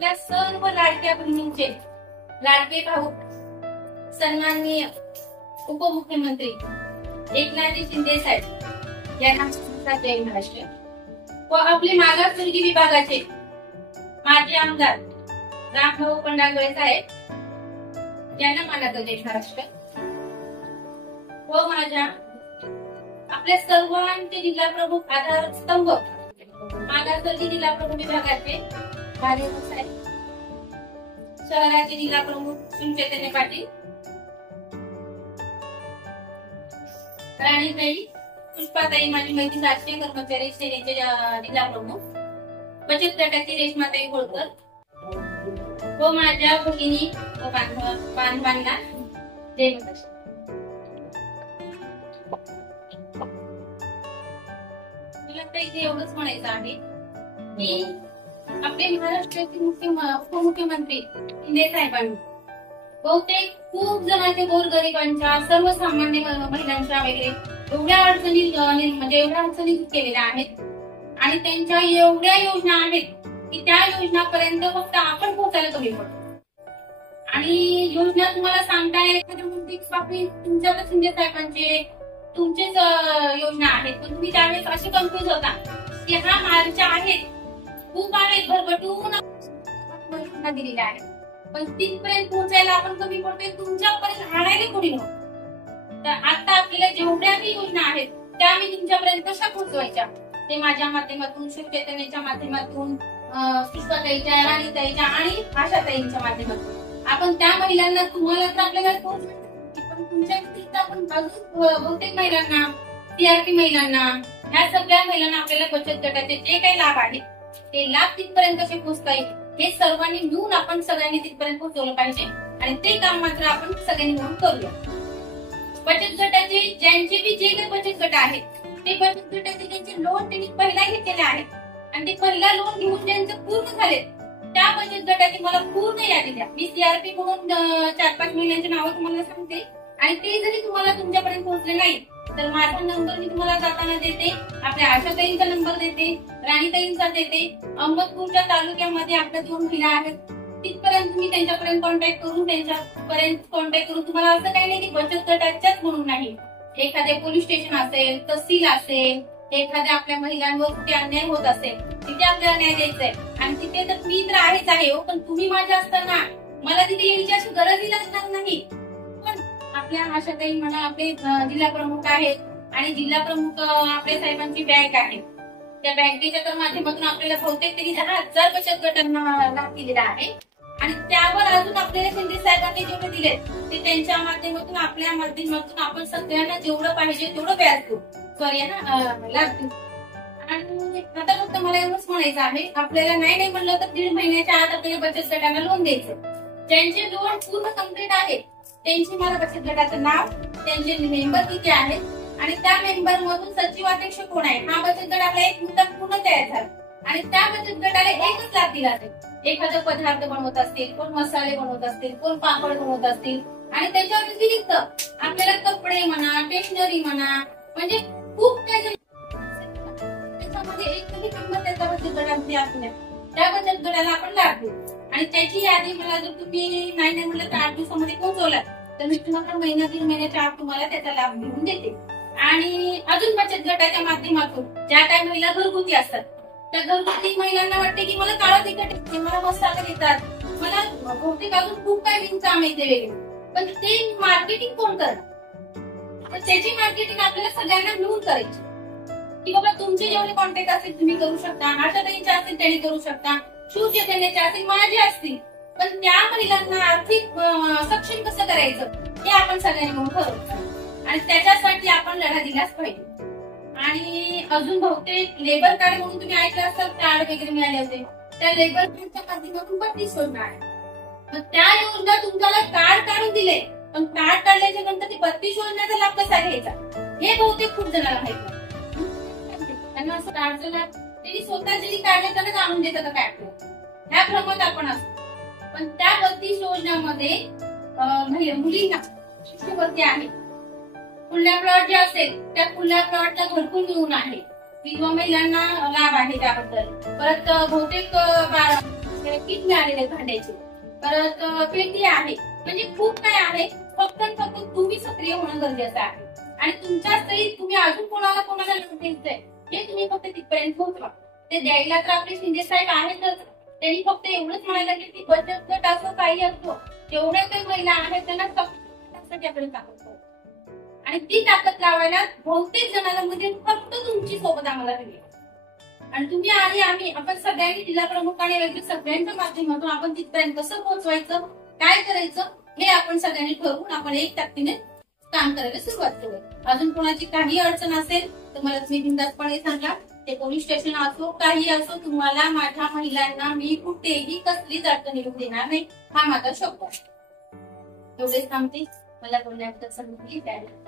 आपल्या सर्व लाडक्या बहिणींचे लाडके भाऊ सन्माननीय उपमुख्यमंत्री एकनाथ शिंदे साहेब यांना जय महाराष्ट्र व आपले मागासवर्गीय विभागाचे माजी आमदार रामभाऊ पंडागळे साहेब यांना मानाचा जय महाराष्ट्र व माझ्या आपल्या सर्वांचे जिल्हा प्रमुख आधारस्तंभ मागासवर्गीय जिल्हा प्रमुख विभागाचे भालेराव साहेब, शहराचे जिल्हा प्रमुख चैतन्य पाटील, राणीताई, पुष्पाताई माझी मैत्री राष्ट्रीय कर्मचारी सेनेचे जिल्हा प्रमुख, बचत गटाची रेशमाताई होळकर व माझ्या भगिनी व बांधवांना जय महाराष्ट्र. मला इथे एवढंच म्हणायचं आहे की आपले महाराष्ट्राचे उपमुख्यमंत्री शिंदे साहेबांनी बहुतेक खूप जणांच्या गोरगरिबांच्या सर्वसामान्य महिलांच्या वगैरे एवढ्या अडचणी म्हणजे एवढ्या अडचणी केलेल्या आहेत आणि त्यांच्या एवढ्या योजना आहेत की त्या योजनापर्यंत फक्त आपण पोहोचायला कमी पडतो. आणि योजना तुम्हाला सांगता एखाद्या मुद्देच बाकी तुमच्या शिंदे साहेबांचे तुमचेच योजना आहेत पण तुम्ही त्यावेळेस असे कन्फ्युज होता की हा मार्च आहेत खूप आहेत भरभटून योजना दिलेल्या आहेत पण तिथपर्यंत पोहोचायला आपण कमी पडतोय तुमच्यापर्यंत आणायला कोणी नव्हतं. तर आता आपल्याला जेवढ्याही योजना आहेत त्या मी तुमच्यापर्यंत कशा पोहोचवायच्या ते माझ्या माध्यमातून शिवचैतन्याच्या माध्यमातून पुष्पाताईच्या राणीताईच्या आणि आशाताईंच्या माध्यमातून आपण त्या महिलांना तुम्हाला तर आपल्याला पोहोचवायचं पण तुमच्या आपण बहुतेक महिलांना सीआरपी महिलांना ह्या सगळ्या महिलांना आपल्याला बचत गटाचे जे काही लाभ आहेत ते लाभ तिथपर्यंत कसे पोहोचता येईल हे सर्वांनी मिळून आपण सगळ्यांनी तिथपर्यंत पोहोचवलं पाहिजे आणि ते काम मात्र आपण सगळ्यांनी मिळून करूया. बचत गटाचे ज्यांचे बी जे काही बचत गट आहेत ते बचत गटाचे ज्यांचे लोन त्यांनी पहिला घेतलेले आहेत आणि ते पहिला लोन घेऊन ज्यांचं पूर्ण झाले त्या बचत गटाची मला पूर्ण यादी द्या. मी सीआरपी म्हणून 4-5 महिलांची नावं तुम्हाला सांगते आणि ते जरी तुम्हाला तुमच्यापर्यंत पोहोचले नाही तर माझा नंबर मी तुम्हाला जाताना देते, आपल्या आशाताईंचा नंबर देते, राणीताईंचा देते. अहमदपूरच्या तालुक्यामध्ये आपल्या 2 महिला आहेत तिथपर्यंत तुम्ही त्यांच्यापर्यंत कॉन्टॅक्ट करून त्यांच्यापर्यंत कॉन्टॅक्ट करून तुम्हाला असं काही नाही की बचत गटाच्याच म्हणून नाही एखादे पोलीस स्टेशन असेल तहसील असेल एखाद्या आपल्या महिलांवर कुठे अन्याय होत असेल तिथे आपल्याला न्याय द्यायचा आहे आणि तिथे तर मी तर आहेच आहे हो पण तुम्ही माझ्या असताना मला तिथे यायची अशी गरजही लागणार नाही. पण आपल्या आशाताई म्हणा आपले जिल्हा प्रमुख आहेत आणि जिल्हा प्रमुख आपल्या साहेबांची बँक आहे त्या बँकेच्या तर माध्यमातून आपल्याला बहुतेक तरी 10,000 बचत गटांना लाभ दिलेला आहे आणि त्यावर अजून आपल्याला शिंदे साहेबांनी जेवढे दिले ते त्यांच्या माध्यमातून आपल्या माध्यमातून आपण सगळ्यांना जेवढं पाहिजे तेवढं व्याज देऊ सॉरी लाभ देऊ. आणि आता फक्त मला एवढंच म्हणायचं आहे आपल्याला नाही म्हणलं तर 1.5 महिन्याच्या आत आपल्याला बचत गटांना लोन द्यायचं. ज्यांचे लोन पूर्ण कम्प्लीट आहे त्यांची मला बचत गटाचं नाव त्यांचे मेंबर किती आहेत आणि त्या मेंबर मधून सचिव अध्यक्ष कोण आहे हा बचत गट आपला एक मुद्दा पूर्ण तयार झाला आणि त्या बचत गटाला एकच लाभ दिला जाईल. एखादं पदार्थ बनवत असतील कोण मसाले बनवत असतील कोण पापड बनवत असतील आणि त्याच्या व्यतिरिक्त आपल्याला कपडे म्हणा स्टेशनरी म्हणा म्हणजे खूप काही त्याच्यामध्ये एक तरी किंमत त्याच्या बचत गटामध्ये असल्या त्या बचत गटाला आपण लाभ देऊ आणि त्याची यादी मला जर तुम्ही नाही म्हणलं तर 8 दिवसामध्ये पोहोचवला तर मी तुम्हाला 1-1.5 महिन्याच्या आत तुम्हाला त्याचा लाभ घेऊन देते. आणि अजून बचत गटाच्या माध्यमातून ज्या काही महिला घरगुती असतात त्या घरगुती महिलांना वाटते की मला काळं तिखट येते मला मसाले देतात मला बहुतेक अजून खूप काही काम येते वेगळे पण ते मार्केटिंग कोण करणार तर त्याची मार्केटिंग आपल्याला सगळ्यांना मिळून करायची की बाबा तुमचे जेवढे कॉन्टॅक्ट असतील तुम्ही करू शकता आशाताईंचे असतील त्यांनी करू शकता शिवचैतन्याचे असतील माझे असतील पण त्या महिलांना आर्थिक सक्षम कसं करायचं हे आपण सगळ्यांनी मिळून ठरवू आणि त्याच्यासाठी आपण लढा दिलाच पाहिजे. आणि अजून बहुतेक लेबर कार्ड म्हणून तुम्ही ऐकलं असाल कार्ड वगैरे मिळाले होते त्या लेबर कार्डच्या माध्यमातून 32 योजना आहे मग त्या योजना तुम्हाला कार्ड काढून दिले पण कार्ड काढल्याच्या नंतर ती 32 योजनेचा लाभ कसा घ्यायचा हे बहुतेक खूप जणांना माहिती त्यांना असं कार्डचा लाभ त्यांनी स्वतः जरी काढले तरच आणून देतात काय ह्या भ्रमात आपण असतो पण त्या 32 योजनांमध्ये मुलींना शिष्यवृत्ती आहे खुल्या प्लॉट जे असेल त्या खुल्या प्लॉटला घरकुल मिळून आहे विधवा महिलांना लाभ आहे त्याबद्दल परत बहुतेक किट मिळालेले भांड्याचे, परत पेटी आहे, म्हणजे खूप काय आहे. फक्त फक्त तुम्ही सक्रिय होणं गरजेचं आहे. आणि तुमच्या सहित तुम्ही अजून कोणाला द्यायचंय हे तुम्ही फक्त तिथपर्यंत पोहोचवा. ते द्यायला तर आपले शिंदे साहेब आहेतच. त्यांनी फक्त एवढंच म्हणायला की बचत गट असं काही असतो, जेवढ्या काही महिला आहेत त्यांना त्याच्याकडे ताकद हो. आणि ती ताकद लावायला बहुतेक जणांना म्हणजे फक्त तुमची सोबत आम्हाला हवी. आणि तुम्ही आणि आम्ही आपण सगळ्यांनी जिल्हा प्रमुखाने वगैरे सगळ्यांच्या माध्यमातून आपण तिथपर्यंत कसं पोहोचवायचं, काय करायचं हे आपण सगळ्यांनी ठरवून आपण एक ताकदीने काम करायला सुरुवात करूया. अजून कोणाची काही अडचण असेल तर मला तुम्ही बिनधास्तपणे सांगा. ते पोलीस स्टेशन असो काही असो, तुम्हाला माझ्या महिलांना मी कुठेही कसलीच अडचण येऊ देणार नाही, हा माझा शब्द आहे. एवढेच थांबते. मला बोलण्याबद्दल संधी द्यायला